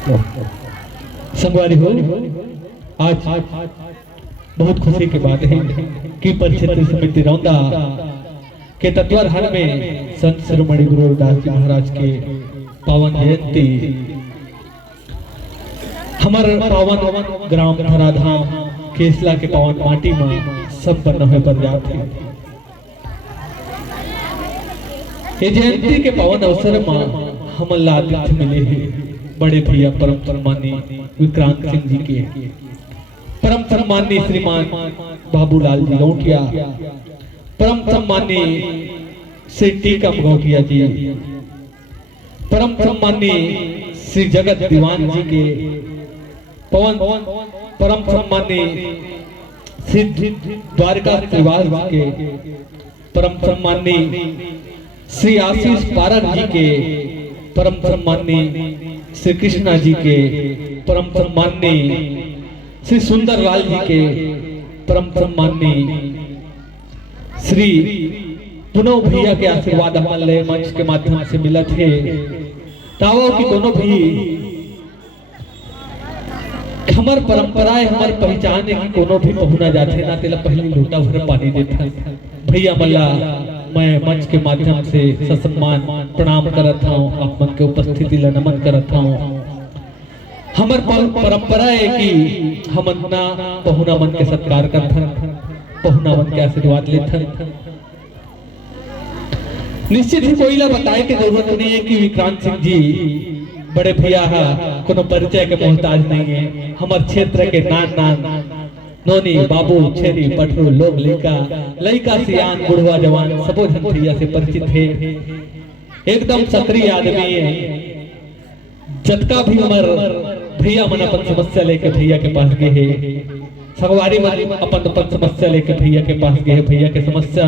संगवारी हो आज बहुत खुशी की बात है कि परिषद समिति रौंदा के तत्वाधान में संत शिरोमणि गुरु रविदास जी महाराज के पावन जयंती हमारे पावन ग्राम धराधाम केसला के पावन माटी में संपन्न हुए पर्याप्त है। ये जयंती के पावन अवसर में हम आतिथ्य मिले हैं बड़े भैया परम सम्माननीय विक्रांत सिंह जी के, परम सम्माननीय श्रीमान बाबूलाल जी लौटिया, परम सम्माननीय श्री टीका मगौटिया जी, परम सम्माननीय श्री जगत दीवान जी के, परम सम्माननीय श्री द्वारका श्रीवास जी के, परम सम्माननीय श्री आशीष पारक जी के, परम सम्माननीय श्री कृष्णा जी के, परम सम्माननीय श्री सुंदरलाल जी के, परम सम्माननीय श्री पुनव भैया के आशीर्वाद हमारे मंच के माध्यम से मिला थे। तावो की दोनों भी हमार परंपराएं हमार पहचान है कि कोनो भी पहुना जाते ना तेला पहले लोटा भर पानी देता भैया मल्ला मैं मंच के माध्यम से ससम्मान प्रणाम करता हूँ, आप मन के उपस्थिति ला नमन करता हूँ। हमार परंपरा है कि हम अपना पहुना मन के सत्कार करथन, पहुना मन के आशीर्वाद लेथन। निश्चित ही कोई ला बताए की जरूरत नहीं है कि विक्रांत सिंह जी बड़े भैया कोनो परिचय के मोहताज नहीं है। हमारे क्षेत्र के नान नोनी बाबू छेरी पठरू लोग लइका सियान बुढ़वा जवान सबो जन भैया से परिचित है। एकदम सक्रिय आदमी है। जतका भी हमार भैया मन अपन समस्या लेके भैया के पास गए है, संगवारी मन अपन समस्या लेके भैया के पास गए है। भैया के समस्या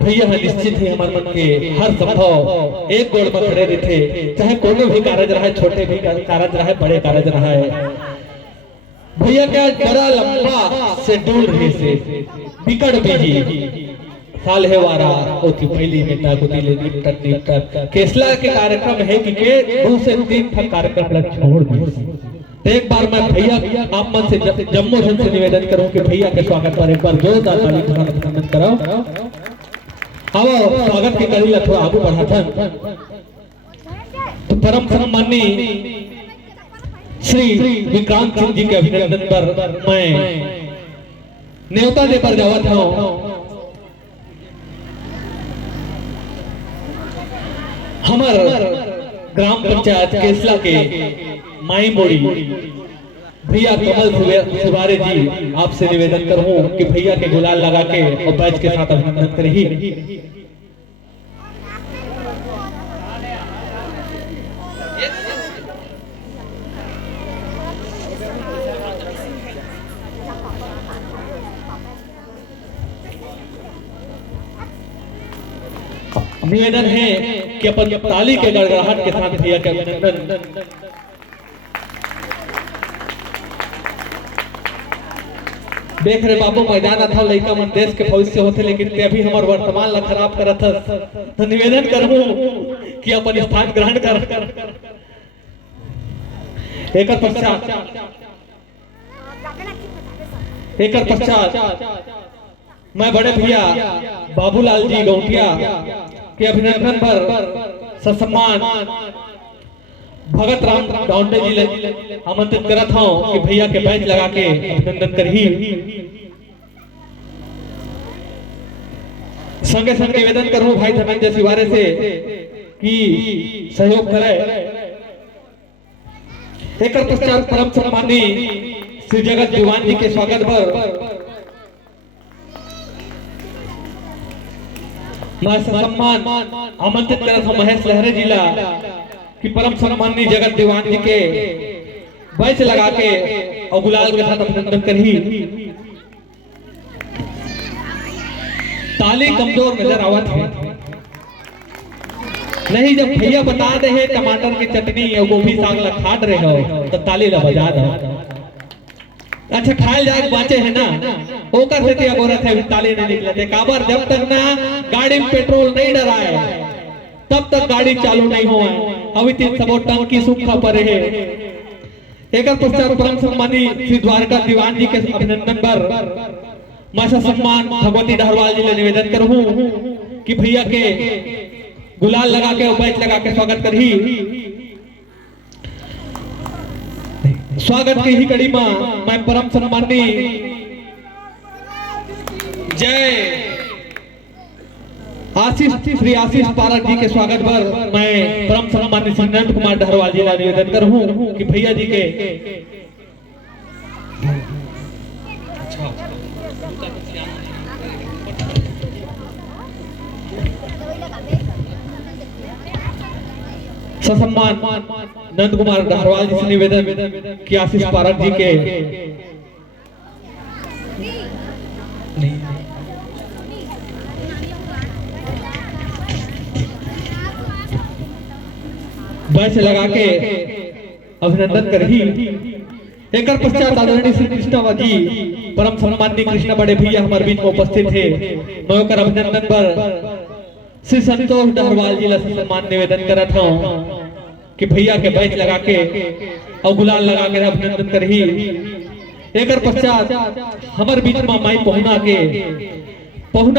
भैया निश्चित है हमारे मन के हर संभव एक गोड़ में खड़े रहते, चाहे कोनो भी कार्य रहा, छोटे भी कार्य रहा, बड़े कार्य रहा है। भैया क्या बड़ा लंबा शेड्यूल रहे से बिकड़ बीजी साल है वारा ओती पहली बेटा गोदी ले निपट केसला के कार्यक्रम है कि के 2 से 3 तक कार्यक्रम लग छोड़ दी। एक बार मैं भैया आप मन से जम्मू जन से निवेदन करूं कि भैया के स्वागत पर एक बार जोरदार ताली बजाना कराओ। आओ स्वागत की कड़ी थोड़ा आगू बढ़ाथन। तो परम सम्माननीय श्री विक्रांत सिंह जी के अभिनंदन पर मैं न्योता दे पर जावत हूं। हमार ग्राम पंचायत केसला के माई मोड़ी भैया कमल शिवारे जी आपसे निवेदन करूं कि भैया के गुलाल लगा के और बैच के साथ अभिनंदन करिए। निवेदन है कि अपन ताली के गड़गड़ाहट के साथ भैया के अभिनंदन। देख रहे बाबू मैदान था लड़का मन देश के भविष्य होते, लेकिन ते अभी हमारे वर्तमान ला खराब करत है। तो निवेदन करूं कि अपन स्थान ग्रहण कर। एकर पश्चात मैं बड़े भैया बाबूलाल जी लौटिया के अभिनंदन पर ससम्मान भगत राम डॉन्डे जी आमंत्रित करत हूं कि भैया के बेंच लगा के अभिनंदन करही। संगे संग निवेदन करूं भाई धनंजय शिवारे से कि सहयोग करे। एक पश्चात परम सम्माननीय श्री जगत दीवान जी के स्वागत पर मैं सम्मान आमंत्रित करत हूं महेश लहरे जिला कि परम सम्माननीय जगत दीवान जी के बैच लगा के और गुलाल के साथ अभिनंदन करही। ताली कमजोर नजर आवत है, नहीं जब भैया बता दे है टमाटर की चटनी और गोभी साग ला खाट रहे हो तो ताली ला बजा दो। अच्छा खाल जाए बाचे है ना ओकर से त्या गोरत है ताले नहीं निकले थे काबर जब तक ना गाड़ी में पेट्रोल नहीं डराए तब तक गाड़ी चालू नहीं हुआ अभी 300 टंकी सूखा पड़े है एक पश्चात परम सम्मानी श्री द्वारका दीवान जी के अभिनंदन पर मैं सम्मान भगवती डहरवाल जी ले निवेदन करूं कि भैया के गुलाल लगा के बैच लगा के स्वागत करही स्वागत की ही कड़ी में मैं परम सम्मानी जय आशीष श्री आशीष पारक जी के स्वागत पर मैं परम सम्मानी श्री नंद कुमार डहरवाल जी का निवेदन करूं कि भैया जी के ससम्मान नंद कुमार डहरवाल जी से निवेदन कि आशीष पारक जी के बैच लगा के अभिनंदन करही एक पश्चात आदरणीय श्री कृष्णा जी परम सम्माननीय कृष्णा बड़े भैया हमारे बीच में उपस्थित थे मैं ओकर अभिनंदन पर श्री संतोष डहरवाल जी ला सम्मान निवेदन करत हूं कि भैया के बैच लगा के और गुलाल लगा के अभिनंदन करही एक पश्चात हमारे बीच में माई पहुना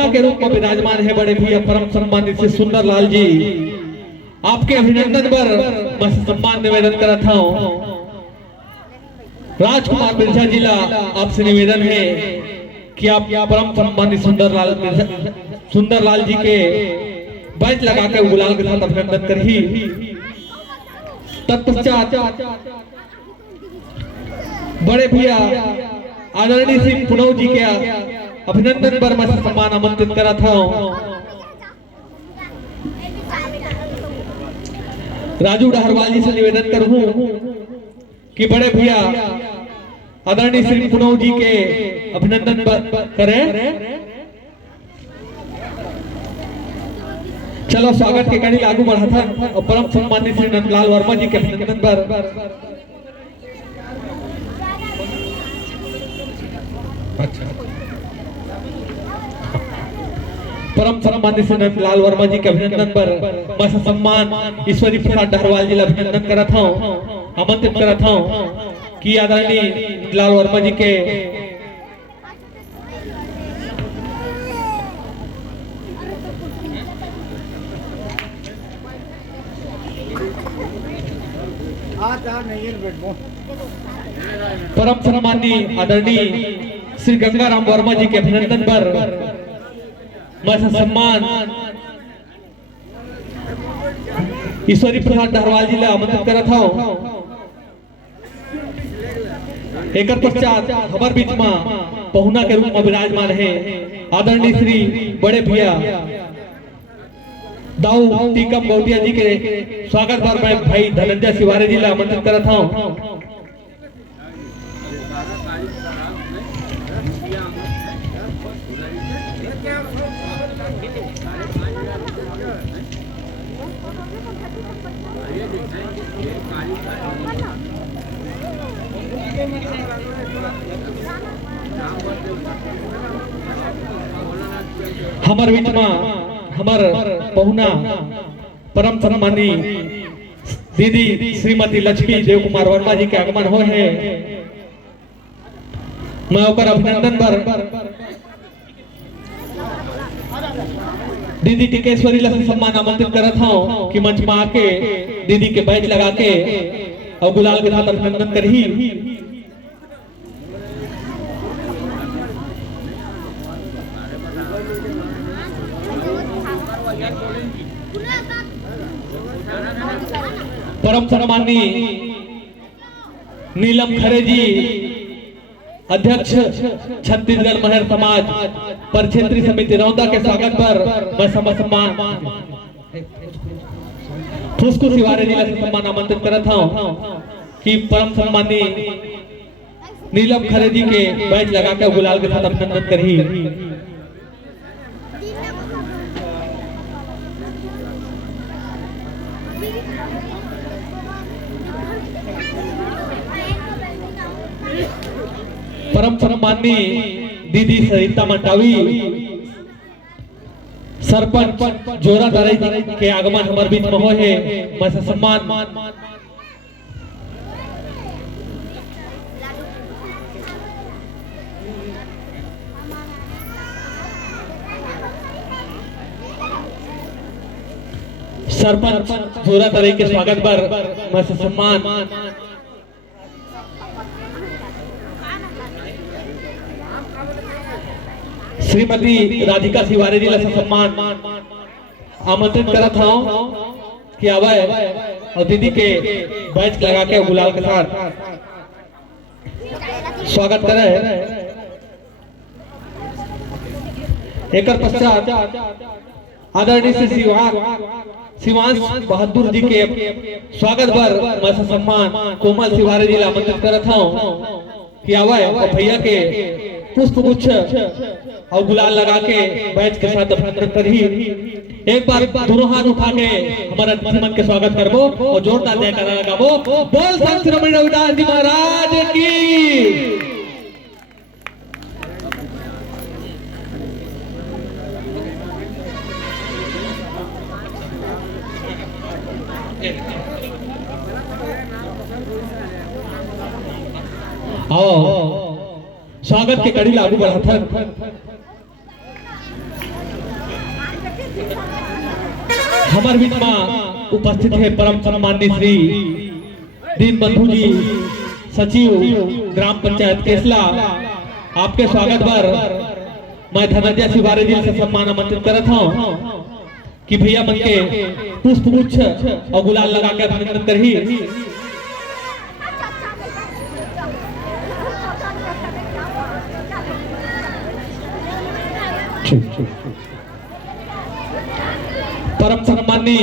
के रूप में विराजमान है बड़े भैया परम सम्मानित श्री सुंदर लाल जी आपके अभिनंदन पर मैं सम्मान निवेदन करत हूं राजकुमार मिर्जा जिला आपसे निवेदन है कि आप परम सम्मानित सुंदर लाल जी के बैच लगा के गुलाल के साथ अभिनंदन करही तत्पश्चात बड़े भैया आदरणीय श्री पुनव जी के अभिनंदन पर मैं सम्मान आमंत्रित करा था राजू डहरवाल जी से निवेदन करूं कि बड़े भैया आदरणीय श्री पुनव जी के अभिनंदन करें चलो स्वागत के कड़ी लागू बढ़ा था और परम सम्मानित श्री नंदलाल वर्मा जी के अभिनंदन पर अच्छा परम सम्मानित श्री नंदलाल वर्मा जी के अभिनंदन पर मैं सम्मान ईश्वरी प्रसाद डहरवाल जी अभिनंदन करत हूं आमंत्रित करत हूं कि आदरणीय नंदलाल वर्मा जी के परम सम्माननीय आदरणीय श्री गंगाराम वर्मा जी के अभिनंदन पर मैं सम्मान ईश्वरी प्रसाद डहरवाल जी ला आमंत्रित करत हूं एक पश्चात हमारे बीच में पहुना के रूप में विराजमान है आदरणीय श्री बड़े भैया दाऊ टीकम गौटिया जी के स्वागत पर मैं भाई धनंजय शिवारे जी ला आमंत्रित करत हूं हमारे बीच में हमार पहुना परम सम्मानी दीदी श्रीमती लक्ष्मी देव कुमार वर्मा जी के आगमन हो है मैं ओकर अभिनंदन पर दीदी टिकेश्वरी ला सम्मान आमंत्रित करत हूं कि मंच में आके दीदी के बैच लगा के और गुलाल के साथ अभिनंदन करही परम सम्मानी नीलम खरे जी अध्यक्ष छत्तीसगढ़ महर समाज पर क्षेत्रीय समिति रौंदा के स्वागत पर मैं सम्मान फुसकु शिवारे जिला से सम्मान आमंत्रित करत हूं कि परम सम्मानी नीलम खरे जी के बैच लगा के गुलाल के साथ अभिनंदन करही परम सम्माननीय दीदी सरिता मंडावी सरपंच जोरा दारे के आगमन हमारे बीच में हो है मैं सम्मान सरपंच जोरा दारे के स्वागत पर मैं सम्मान श्रीमती राधिका तिवारी जी ला सम्मान आमंत्रित करा था कि आवे और दीदी के बैच लगा के गुलाल के साथ स्वागत करे। एक पश्चात आदरणीय श्री शिवांश बहादुर जी के स्वागत पर मैं सम्मान कोमल तिवारी जी ला आमंत्रित करा था कि आवे और भैया के पुष्प गुच्छ और गुलाल लगा के बैच के साथ अभिनंदन करी। एक बार दोनों हाथ उठा के हमारा मन के स्वागत करबो और जोरदार जयकारा लगाबो। बोल संत शिरोमणि रविदास जी महाराज की। आओ स्वागत के कड़ी लागू बढ़ा था। हमारे बीच में उपस्थित है परम सम्माननीय श्री दीनबंधु जी सचिव ग्राम पंचायत केसला। आपके स्वागत पर मैं धनंजय तिवारी जी से सम्मान आमंत्रित करता हूं कि भैया मन के पुष्प गुच्छ और गुलाल लगा के अभिनंदन करी। परम सम्माननीय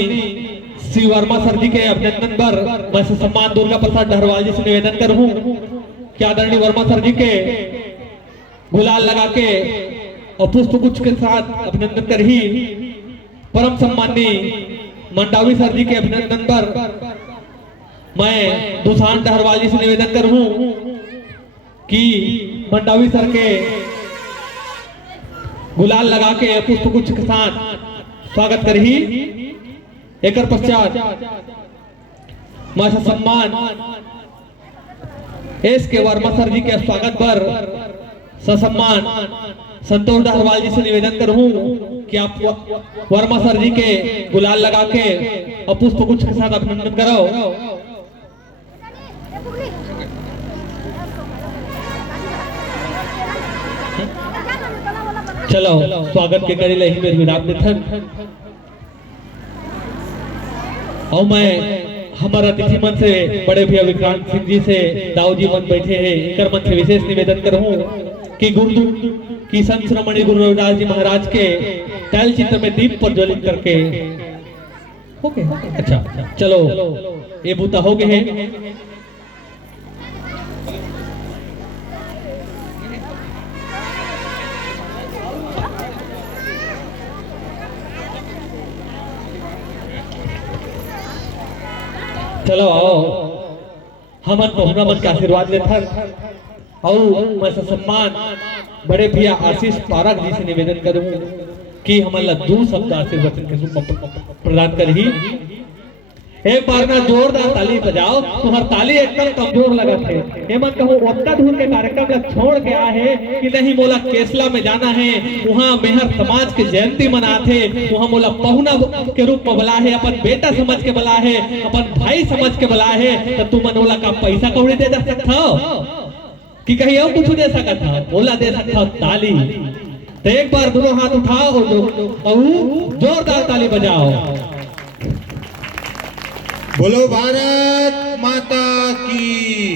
श्री वर्मा सर जी के अभिनंदन पर मैं सम्मान दुर्गा प्रसाद डहरवाल जी से निवेदन करूं कि आदरणीय वर्मा सर जी के गुलाल लगा के और पुष्प गुच्छ के साथ अभिनंदन करी। परम सम्माननीय मंडावी सर जी के अभिनंदन पर मैं दुसान डहरवाल जी से निवेदन करूं कि मंडावी सर के गुलाल लगा के पुष्प गुच्छ के साथ स्वागत करी। एक पश्चात मैं सम्मान एस के वर्मा सर जी के स्वागत पर ससम्मान संतोष डहरवाल जी से निवेदन करूं कि आप वर्मा सर जी के गुलाल लगा के और पुष्प गुच्छ के साथ अभिनंदन करो। चलो स्वागत के करी लही मेरी विराम देथन और मैं हमारा अतिथि मन से बड़े भैया विक्रांत सिंह जी से दाऊ जी मन बैठे हैं इनकर मन से विशेष निवेदन करूं कि गुरु की संत शिरोमणि गुरु रविदास जी महाराज के तैल चित्र में दीप प्रज्वलित करके ओके अच्छा चलो ये बूता हो गए हैं। चलो आओ हमन बहुना मन के आशीर्वाद लेथन और मैं सम्मान बड़े भैया आशीष पारक जी से निवेदन करूं कि हमन ला 2 शब्द आशीर्वाद के प्रदान करही। एक बार ना जोरदार ताली बजाओ। तुम्हार ताली एकदम कमजोर लगा थे। हेमन कहूँ ओत्ता धूल के कार्यक्रम ला छोड़ के आए है कि नहीं मोला केसला में जाना है, वहाँ मेहर समाज के जयंती मनाथे, वहाँ मोला पहुना के रूप में बुला है, अपन बेटा समझ के बुला है, अपन भाई समझ के बुला है, तो तुम मोला का पैसा कौड़ी दे सकता हो कि कहीं और कुछ दे सकता हो? मोला दे सकता हो ताली। तो एक बार दोनों हाथ उठाओ और जोरदार ताली बजाओ। बोलो भारत माता की,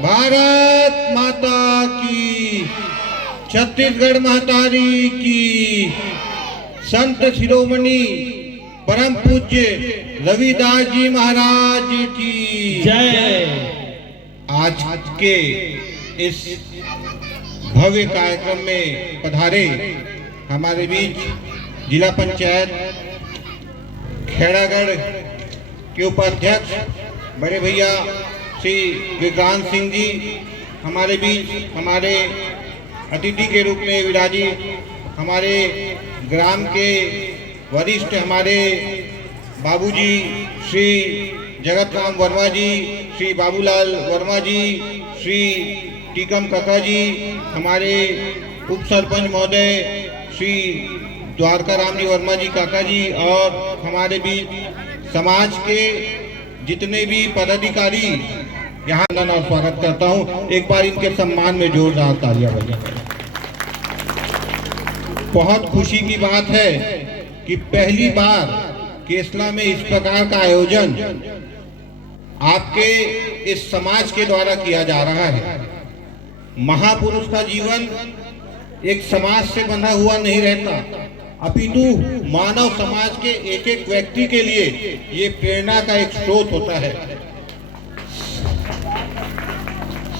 भारत माता की, छत्तीसगढ़ महतारी की, संत शिरोमणि परम पूज्य रविदास जी महाराज की जय। आज के इस भव्य कार्यक्रम में पधारे हमारे बीच जिला पंचायत खेड़ागढ़ के उपाध्यक्ष बड़े भैया श्री विक्रांत सिंह जी, हमारे बीच हमारे अतिथि के रूप में विराजित हमारे ग्राम के वरिष्ठ हमारे बाबूजी श्री जगत राम वर्मा जी, श्री बाबूलाल वर्मा जी, श्री टीकम काका जी, हमारे उप सरपंच महोदय श्री द्वारका राम जी वर्मा जी काका जी, और हमारे बीच समाज के जितने भी पदाधिकारी यहाँ और स्वागत करता हूँ। एक बार इनके सम्मान में जोरदार तालियां बजाएं। बहुत खुशी की बात है कि पहली बार केसला में इस प्रकार का आयोजन आपके इस समाज के द्वारा किया जा रहा है। महापुरुष का जीवन एक समाज से बंधा हुआ नहीं रहता, अपितु मानव समाज के एक एक व्यक्ति के लिए ये प्रेरणा का एक स्रोत होता है।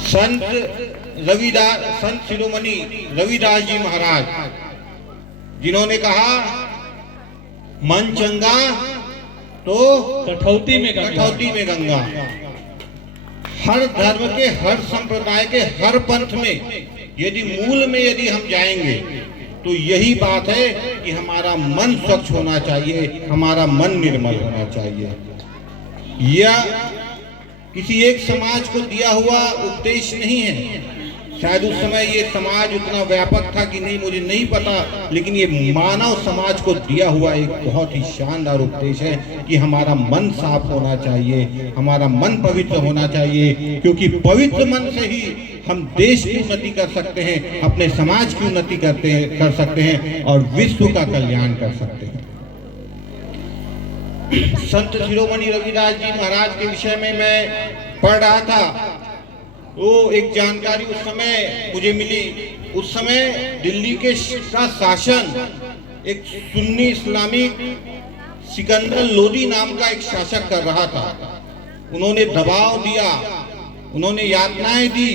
संत शिरोमणि रविदास जी महाराज, जिन्होंने कहा मन चंगा तो कठौती में गंगा। हर धर्म के, हर संप्रदाय के, हर पंथ में यदि मूल में यदि हम जाएंगे तो यही बात है कि हमारा मन स्वच्छ होना चाहिए, हमारा मन निर्मल होना चाहिए। यह किसी एक समाज को दिया हुआ उपदेश नहीं है। शायद उस समय ये समाज उतना व्यापक था कि नहीं, मुझे नहीं पता, लेकिन ये मानव समाज को दिया हुआ एक बहुत ही शानदार उपदेश है कि हमारा मन साफ होना चाहिए, हमारा मन पवित्र होना चाहिए, क्योंकि पवित्र मन से ही हम देश की उन्नति कर सकते हैं, अपने समाज की उन्नति कर सकते हैं और विश्व का कल्याण कर सकते हैं। संत शिरोमणि रविदास जी महाराज के विषय में मैं पढ़ रहा था, वो एक जानकारी उस समय मुझे मिली। उस समय दिल्ली का शासन एक सुन्नी इस्लामिक सिकंदर लोदी नाम का एक शासक कर रहा था। उन्होंने दबाव दिया, उन्होंने यातनाएं दी,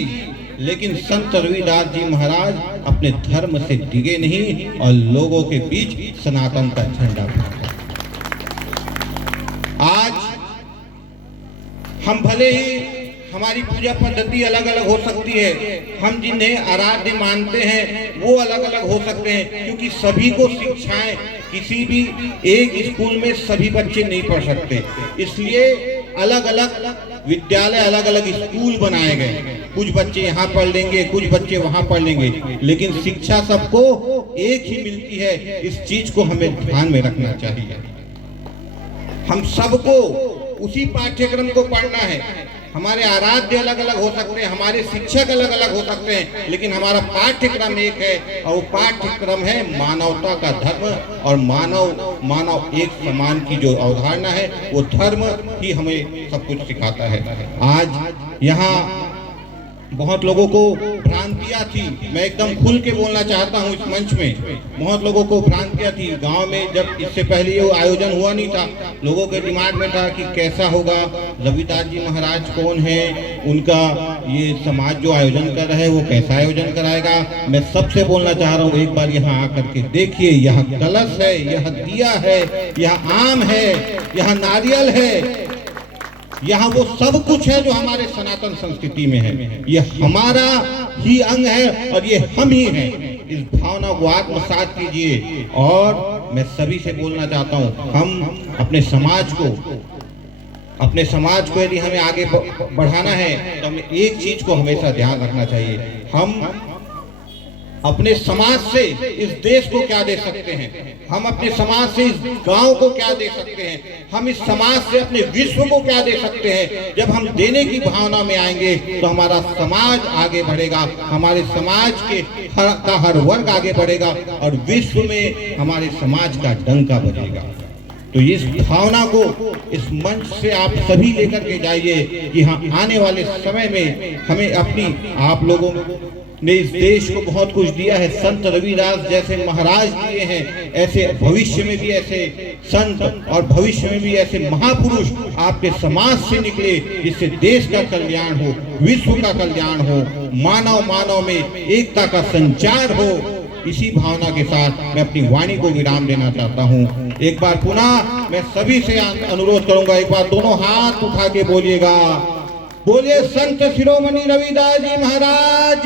लेकिन संत रविदास जी महाराज अपने धर्म से डिगे नहीं और लोगों के बीच सनातन का झंडा फहराया। आज हम भले ही हमारी पूजा पद्धति अलग अलग हो सकती है, हम जिन्हें आराध्य मानते हैं वो अलग अलग हो सकते हैं, क्योंकि सभी को शिक्षाएं किसी भी एक स्कूल में सभी बच्चे नहीं पढ़ सकते, इसलिए अलग अलग विद्यालय, अलग अलग स्कूल बनाए गए। कुछ बच्चे यहाँ पढ़ लेंगे, कुछ बच्चे वहाँ पढ़ लेंगे, लेकिन शिक्षा सबको एक ही मिलती है। इस चीज को हमें ध्यान में रखना चाहिए। हम सबको उसी पाठ्यक्रम को पढ़ना है। हमारे आराध्य अलग अलग हो सकते हैं, हमारे शिक्षक अलग अलग हो सकते हैं, लेकिन हमारा पाठ्यक्रम एक है और वो पाठ्यक्रम है मानवता का धर्म, और मानव एक समान की जो अवधारणा है वो धर्म ही हमें सब कुछ सिखाता है। आज यहाँ बहुत लोगों को भ्रांतियां थी, मैं एकदम खुल के बोलना चाहता हूं इस मंच में। बहुत लोगों को भ्रांतियां थी गांव में, जब इससे पहले ये आयोजन हुआ नहीं था, लोगों के दिमाग में था कि कैसा होगा, रविदास जी महाराज कौन है, उनका ये समाज जो आयोजन कर रहा है वो कैसा आयोजन कराएगा। मैं सबसे बोलना चाह रहा हूँ, एक बार यहाँ आकर के देखिए, यहाँ कलश है, यह दिया है, यह आम है, यह नारियल है, यहाँ वो सब कुछ है जो हमारे सनातन संस्कृति में है। ये हमारा ही अंग है और ये हम ही हैं। इस भावना को आत्मसात कीजिए। और मैं सभी से बोलना चाहता हूँ, हम अपने समाज को यदि हमें आगे बढ़ाना है तो हमें एक चीज को हमेशा ध्यान रखना चाहिए, हम अपने समाज से इस देश को क्या दे सकते हैं, हम अपने समाज से इस गांव को क्या दे सकते हैं, हम इस समाज से अपने विश्व को क्या दे सकते हैं। जब हम देने की भावना में आएंगे तो हमारा समाज आगे बढ़ेगा, हमारे समाज का हर वर्ग आगे बढ़ेगा और विश्व में हमारे समाज का डंका बजेगा। तो इस भावना को इस मंच से आप सभी लेकर के जाइए कि हाँ, आने वाले समय में हमें आप लोगों ने इस देश को बहुत कुछ दिया है। संत रविदास जैसे महाराज दिए हैं, ऐसे भविष्य में भी ऐसे संत और भविष्य में भी ऐसे महापुरुष आपके समाज से निकले, जिससे देश का कल्याण हो, विश्व का कल्याण हो, मानव में एकता का संचार हो। इसी भावना के साथ मैं अपनी वाणी को विराम देना चाहता हूँ। एक बार पुनः मैं सभी से अनुरोध करूंगा, एक बार दोनों हाथ उठा के बोलिएगा, बोलिए संत शिरोमणि रविदास जी महाराज